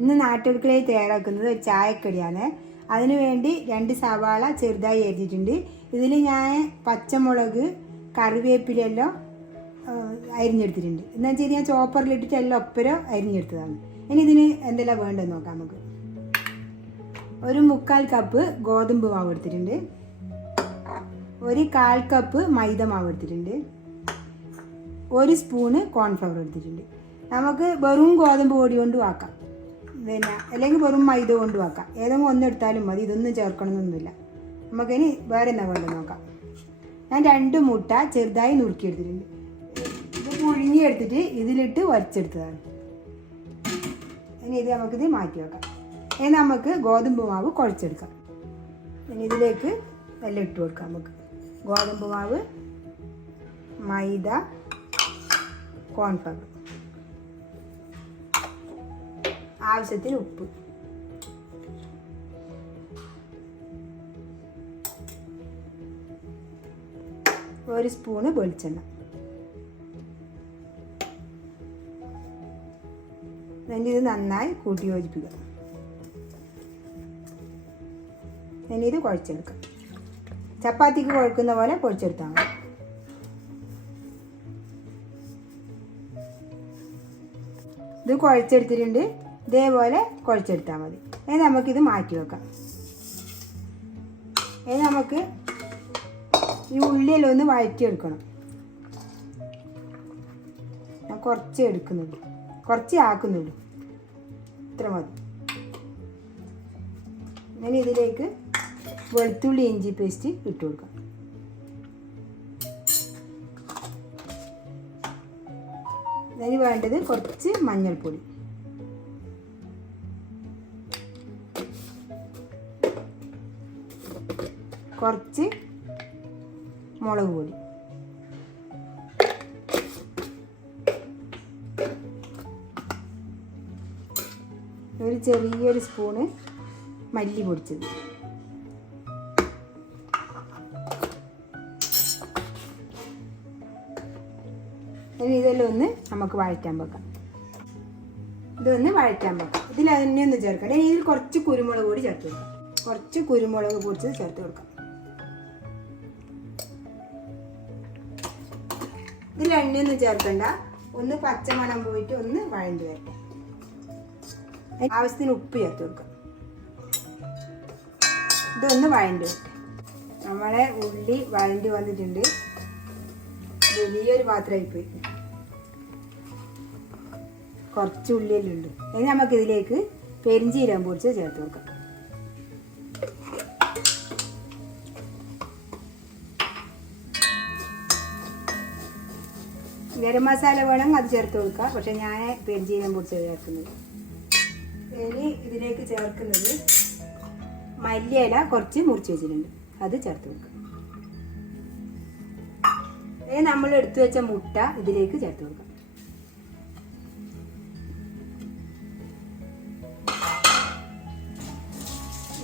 ഇന്ന് നാട്ടുകൾക്കിടയിൽ തയ്യാറാക്കുന്നത് ഒരു ചായക്കടിയാണ്. അതിനു വേണ്ടി 2 സവാള ചെറുതായി അരിഞ്ഞിട്ടുണ്ട്. ഇതിൽ ഞാൻ പച്ചമുളക്, കറിവേപ്പിലെല്ലാം അരിഞ്ഞെടുത്തിട്ടുണ്ട്. എന്ന് വെച്ചാൽ ഞാൻ ചോപ്പറിലിട്ടിട്ട് എല്ലാം ഒപ്പരം അരിഞ്ഞെടുത്തതാണ്. ഇനി ഇതിന് എന്തെല്ലാം വേണ്ടതെന്ന് നോക്കാം നമുക്ക്. ഒരു 3/4 കപ്പ് ഗോതമ്പ് മാവ് എടുത്തിട്ടുണ്ട്. ഒരു 1/4 കപ്പ് മൈദ മാവ് എടുത്തിട്ടുണ്ട്. 1 സ്പൂണ് കോൺഫ്ലവർ എടുത്തിട്ടുണ്ട്. നമുക്ക് വെറും ഗോതമ്പ് പൊടി കൊണ്ട് ആക്കാം, പിന്നെ അല്ലെങ്കിൽ വെറും മൈദ കൊണ്ട് ആക്കാം. ഏതെങ്കിലും ഒന്ന് എടുത്താലും മതി, ഇതൊന്നും ചേർക്കണമെന്നൊന്നുമില്ല. നമുക്കിനി വേറെ എന്നാ വേണ്ടത് നോക്കാം. ഞാൻ 2 മുട്ട ചെറുതായി നുറുക്കിയെടുത്തിട്ടുണ്ട്. ഇത് പുഴുങ്ങിയെടുത്തിട്ട് ഇതിലിട്ട് വരച്ചെടുത്തതാണ്. ഇനി ഇത് നമുക്കിത് മാറ്റി വെക്കാം. ഇനി നമുക്ക് ഗോതമ്പ് മാവ് കുഴച്ചെടുക്കാം. ഇനി ഇതിലേക്ക് എല്ലാം ഇട്ട് കൊടുക്കാം. നമുക്ക് ഗോതമ്പ് മാവ്, മൈദ, കോൺഫ്ലവർ, ആവശ്യത്തിന് ഉപ്പ്, ഒരു സ്പൂണ് വെളിച്ചെണ്ണ. എന്നിട്ട് ഇത് നന്നായി കൂട്ടി യോജിപ്പിക്കുക. ഇനി ഇത് കുഴച്ചെടുക്കാം. ചപ്പാത്തിക്ക് കുഴക്കുന്ന പോലെ കുഴച്ചെടുത്താൽ മതി. ഇത് കുഴച്ചെടുത്തിട്ടുണ്ട്. ഇതേപോലെ കുഴച്ചെടുത്താൽ മതി. ഇനി നമുക്കിത് മാറ്റി വെക്കാം. ഇനി നമുക്ക് ഈ ഉള്ളിയെല്ലാം ഒന്ന് വഴറ്റിയെടുക്കണം. ഞാൻ കുറച്ച് എടുക്കുന്നുള്ളൂ, കുറച്ച് ആക്കുന്നുള്ളൂ, ഇത്ര മതി. ഇനി ഇതിലേക്ക് വെളുത്തുള്ളി ഇഞ്ചി പേസ്റ്റ് ഇട്ട് കൊടുക്കാം. ഇതിന് വേണ്ടത് കുറച്ച് മഞ്ഞൾപ്പൊടി, കുറച്ച് മുളക് പൊടി, ഒരു ചെറിയൊരു സ്പൂണ് മല്ലി പൊടിച്ചത്. ഇനി ഇതെല്ലാം ഒന്ന് നമുക്ക് വഴറ്റാൻ വെക്കാം. ഇതൊന്ന് വഴറ്റാൻ വെക്കാം. ഇതിൽ തന്നെ ഒന്ന് ചേർക്കാം. ഇതിൽ കുറച്ച് കുരുമുളക് പൊടി ചേർത്ത് കൊടുക്കാം. കുറച്ച് കുരുമുളക് പൊടിച്ചത് ചേർത്ത് കൊടുക്കാം. ഇതിൽ എണ്ണയൊന്നും ചേർക്കണ്ട. ഒന്ന് പച്ചമണം പോയിട്ട് ഒന്ന് വഴണ്ടി വരട്ടെ. ആവശ്യത്തിന് ഉപ്പ് ചേർത്ത് കൊടുക്കാം. ഇതൊന്ന് വഴണ്ടി വരട്ടെ. നമ്മളെ ഉള്ളി വഴണ്ടി വന്നിട്ടുണ്ട്. വലിയൊരു പാത്രമായി പോയി, കുറച്ച് ഉള്ളിയെല്ലാം ഉണ്ട്. ഇനി നമുക്കിതിലേക്ക് പെരിഞ്ചീരകം പൊടിച്ച് ചേർത്ത് കൊടുക്കാം. ഗരം മസാല വേണമെങ്കിൽ അത് ചേർത്ത് കൊടുക്കാം, പക്ഷെ ഞാൻ പെരിഞ്ചീരകം പൊടിച്ച് ചേർക്കുന്നത്. ഇനി ഇതിലേക്ക് ചേർക്കുന്നത് മല്ലിയില കുറച്ച് മുറിച്ച് വെച്ചിട്ടുണ്ട്, അത് ചേർത്ത് കൊടുക്കാം. ഇനി നമ്മൾ എടുത്തു വെച്ച മുട്ട ഇതിലേക്ക് ചേർത്ത് കൊടുക്കാം.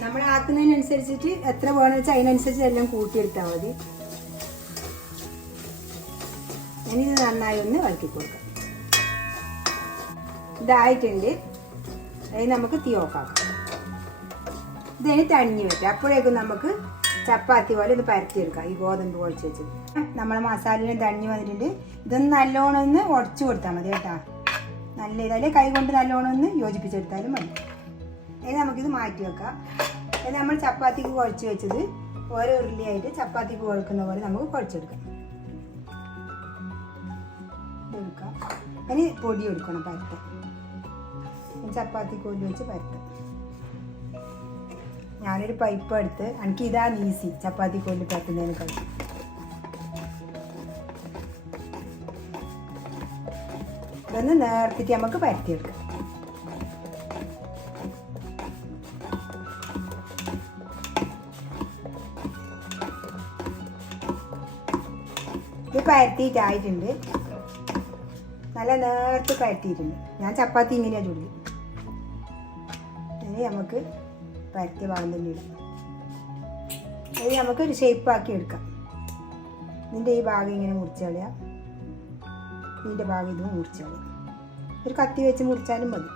നമ്മൾ ആക്കുന്നതിനനുസരിച്ചിട്ട് എത്ര വേണമെന്ന് വെച്ചാൽ അതിനനുസരിച്ച് എല്ലാം കൂട്ടിയെടുത്താൽ മതി. ഇനി ഇത് നന്നായി ഒന്ന് ഇളക്കി കൊടുക്കാം. ഇതായിട്ടുണ്ട്. അതിന് നമുക്ക് തീ ഓഫാക്കാം. ഇതിന് തണിഞ്ഞ് വെക്കാം. അപ്പോഴേക്കും നമുക്ക് ചപ്പാത്തി പോലെ ഇത് പരത്തിയെടുക്കാം. ഈ ഗോതമ്പ് കുഴച്ച് വെച്ചത് നമ്മളെ മസാലയും തണിഞ്ഞ് വന്നിട്ടുണ്ട്. ഇതൊന്ന് നല്ലോണം ഒന്ന് ഉടച്ചു കൊടുത്താൽ മതി കേട്ടോ. നല്ല ഇതല്ലേ കൈ കൊണ്ട് നല്ലോണം ഒന്ന് യോജിപ്പിച്ചെടുത്താലും മതി. ഇനി നമുക്കിത് മാറ്റി വെക്കാം. ഇത് നമ്മൾ ചപ്പാത്തിക്ക് കുഴച്ച് വെച്ചത് ഓരോ ഉരുളിയായിട്ട് ചപ്പാത്തിക്ക് കുഴക്കുന്ന പോലെ നമുക്ക് കുഴച്ചെടുക്കാം. എടുക്കാം. ഇനി പൊടി എടുക്കണം പരത്താൻ. ചപ്പാത്തി കോല് വെച്ച് പരത്താം. ഞാനൊരു പൈപ്പ് എടുത്ത്, എനിക്ക് ഇതാണ് ഈസി ചപ്പാത്തി കോല് പരത്തുന്നതിന് കഴിയും. ഇതൊന്ന് നേർത്തിട്ട് നമുക്ക് പരത്തിയെടുക്കാം. ഇത് പരത്തിയിട്ടായിട്ടുണ്ട്. നല്ല നേർത്ത് പരത്തിയിട്ടുണ്ട്. ഞാൻ ചപ്പാത്തി ഇങ്ങനെയാണ് ചുള്ളി. ഇനി നമുക്ക് പരത്തിയ ഭാഗം തന്നെ ഇടാം. ഇനി നമുക്കൊരു ഷേപ്പാക്കി എടുക്കാം. ഇതിൻ്റെ ഈ ഭാഗം ഇങ്ങനെ മുറിച്ച് കളയാം. ഇതിൻ്റെ ഭാഗം ഇത് മുറിച്ച് കളയാം. ഒരു കത്തി വെച്ച് മുറിച്ചാലും മതി.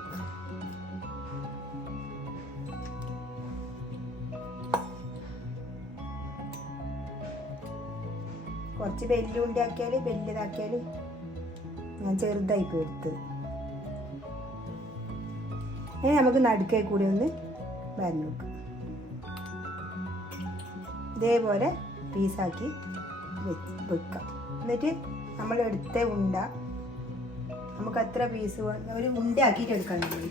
കുറച്ച് വെല്ലുണ്ടാക്കിയാൽ വലിയതാക്കിയാൽ ഞാൻ ചെറുതായി ഇപ്പോൾ എടുത്തത്. ഇനി നമുക്ക് നടുക്കേ കൂടി ഒന്ന് വരഞ്ഞു നോക്കാം. ഇതേപോലെ പീസാക്കി വെക്കാം. എന്നിട്ട് നമ്മൾ എടുത്ത ഉണ്ട നമുക്ക് അത്ര പീസ് ഒരു ഉണ്ടയാക്കിയിട്ട് എടുക്കാൻ വേണ്ടി.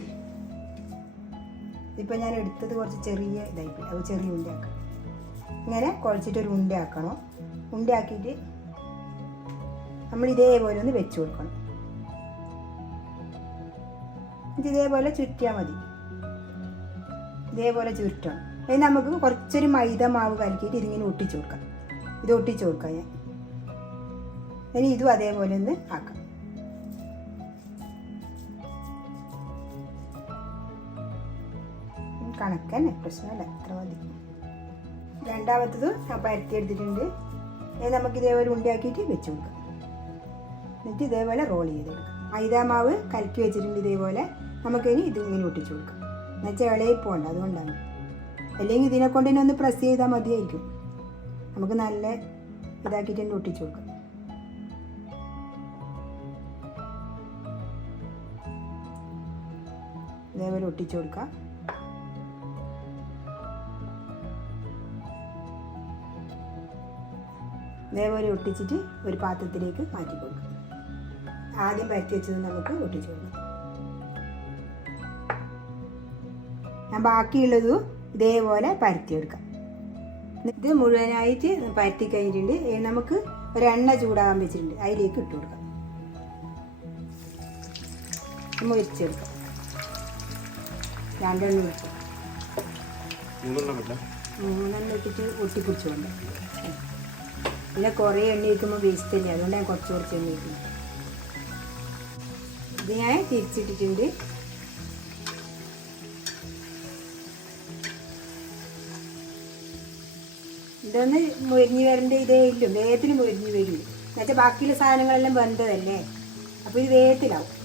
ഇതിപ്പോൾ ഞാൻ എടുത്തത് കുറച്ച് ചെറിയ ഇതായിപ്പോയി, അത് ചെറിയ ഉണ്ടയാക്കാം. ഇങ്ങനെ കുഴച്ചിട്ടൊരു ഉണ്ടയാക്കണം. ഉണ്ടയാക്കിയിട്ട് നമ്മൾ ഇതേപോലെ ഒന്ന് വെച്ച് കൊടുക്കണം. ഇതേപോലെ ചുറ്റിയാൽ മതി. ഇതേപോലെ ചുരുട്ടണം. അതിന് നമുക്ക് കുറച്ചൊരു മൈദ മാവ് കലക്കിയിട്ട് ഇതിങ്ങനെ ഒട്ടിച്ചു കൊടുക്കാം. ഇത് ഒട്ടിച്ചു കൊടുക്കാം ഞാൻ. ഇനി ഇതും അതേപോലെ ഒന്ന് ആക്കാം. കണക്കന്നെ, പ്രശ്നമല്ല, അത്ര മതി. രണ്ടാമത്തത് ഞാൻ പരത്തി എടുത്തിട്ടുണ്ട്. അത് നമുക്ക് ഇതേപോലെ ഉണ്ടയാക്കിയിട്ട് വെച്ച് കൊടുക്കാം. എന്നിട്ട് ഇതേപോലെ റോൾ ചെയ്ത് കൊടുക്കാം. മൈദാമാവ് കലക്കി വെച്ചിട്ടുണ്ട്. ഇതേപോലെ നമുക്കിനി ഇത് ഇങ്ങനെ ഒട്ടിച്ചു കൊടുക്കാം. എന്നുവെച്ചാൽ ഇളയിൽ പോകണ്ട, അതുകൊണ്ടാണ്. അല്ലെങ്കിൽ ഇതിനെ കൊണ്ട് തന്നെ ഒന്ന് പ്രസ് ചെയ്താൽ മതിയായിരിക്കും. നമുക്ക് നല്ല ഇതാക്കിയിട്ട് തന്നെ ഒട്ടിച്ചു കൊടുക്കാം. ഇതേപോലെ ഒട്ടിച്ചു കൊടുക്കാം. ഇതേപോലെ ഒട്ടിച്ചിട്ട് ഒരു പാത്രത്തിലേക്ക് മാറ്റി കൊടുക്കാം. ആദ്യം പരത്തി വെച്ചത് നമുക്ക് ഒട്ടിച്ചു കൊടുക്കാം. ഞാൻ ബാക്കിയുള്ളതും ഇതേപോലെ പരത്തിയെടുക്കാം. ഇത് മുഴുവനായിട്ട് പരത്തി കഴിഞ്ഞിട്ടുണ്ട്. നമുക്ക് ഒരു എണ്ണ ചൂടാകാൻ വെച്ചിട്ടുണ്ട്, അതിലേക്ക് ഇട്ട് കൊടുക്കാം. മുരിച്ചെടുക്കാം. രണ്ടെണ്ണം വെക്കാം. മൂന്നെണ്ണം ഇട്ടിട്ട് ഒട്ടിപ്പിടിച്ചുകൊണ്ട് പിന്നെ കുറേ എണ്ണ വയ്ക്കുമ്പോൾ വേസ്റ്റ് അല്ലേ, അതുകൊണ്ട് ഞാൻ കുറച്ച് എണ്ണ വയ്ക്കുന്നു. ഇത് ഞാൻ തിരിച്ചിട്ടിട്ടുണ്ട്. ഇതൊന്ന് മുരിഞ്ഞ് വരേണ്ട ഇതേ ഇല്ല, വേഗത്തിന് മുരിഞ്ഞ് വരും. എന്നുവെച്ചാൽ ബാക്കിയുള്ള സാധനങ്ങളെല്ലാം വെന്തതല്ലേ, അപ്പോൾ ഇത് വേഗത്തിലാവും.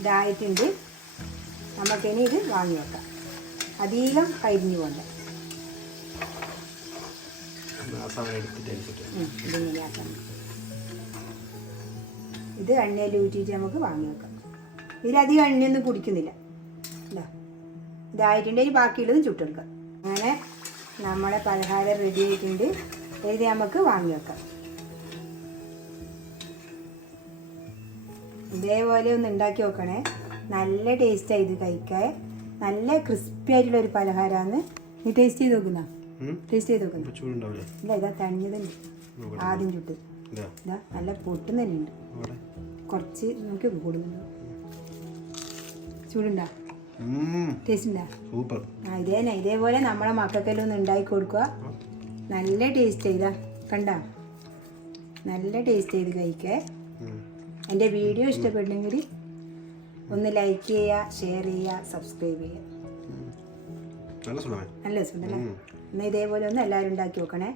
ഇതായിട്ടുണ്ട്. നമുക്കിനി ഇത് വാങ്ങി വെക്കാം. അധികം കരിഞ്ഞു പോകണ്ട. ഇത് എണ്ണയിൽ ഊറ്റിയിട്ട് നമുക്ക് വാങ്ങി വെക്കാം. ഇതിലധികം എണ്ണയൊന്നും കുടിക്കുന്നില്ല. ഇതായിട്ടുണ്ടെങ്കിൽ ബാക്കിയുള്ളതും ചുട്ടെടുക്കാം. അങ്ങനെ നമ്മളെ പലഹാരം റെഡി ആയിട്ടുണ്ട്. ഇത് നമുക്ക് വാങ്ങി വെക്കാം. ഇതേപോലെ ഒന്ന് ഉണ്ടാക്കി നോക്കണേ. നല്ല ടേസ്റ്റാണ് ഇത് കഴിക്കാൻ. നല്ല ക്രിസ്പി ആയിട്ടുള്ള ഒരു പലഹാരമാണ്. നീ ടേസ്റ്റ് ചെയ്ത് നോക്കുന്ന? ടേസ്റ്റ് ചെയ്ത് നോക്കുന്ന? ഇല്ല, ഇതാ തണിഞ്ഞതുണ്ട്. ആദ്യം ചുട്ട് ഇതാ നല്ല പൊട്ടും തന്നെ ഉണ്ട്. കുറച്ച് നോക്കി കൂടുന്നുണ്ടോ? ചൂടുണ്ടാ? ടേസ്റ്റ് ഉണ്ടാ? ഇതേപോലെ നമ്മളെ മക്കൾക്കെല്ലാം ഒന്ന് ഉണ്ടാക്കി കൊടുക്കുക. നല്ല ടേസ്റ്റ് ചെയ്താ കണ്ടാ, നല്ല ടേസ്റ്റ് ചെയ്ത് കഴിക്കാൻ. എൻ്റെ വീഡിയോ ഇഷ്ടപ്പെട്ടെങ്കിൽ ഒന്ന് ലൈക്ക് ചെയ്യുക, ഷെയർ ചെയ്യുക, സബ്സ്ക്രൈബ് ചെയ്യുക. നല്ല സുഖമല്ലേ? എന്നാൽ ഇതേപോലെ ഒന്ന് എല്ലാവരും ഉണ്ടാക്കി നോക്കണേ.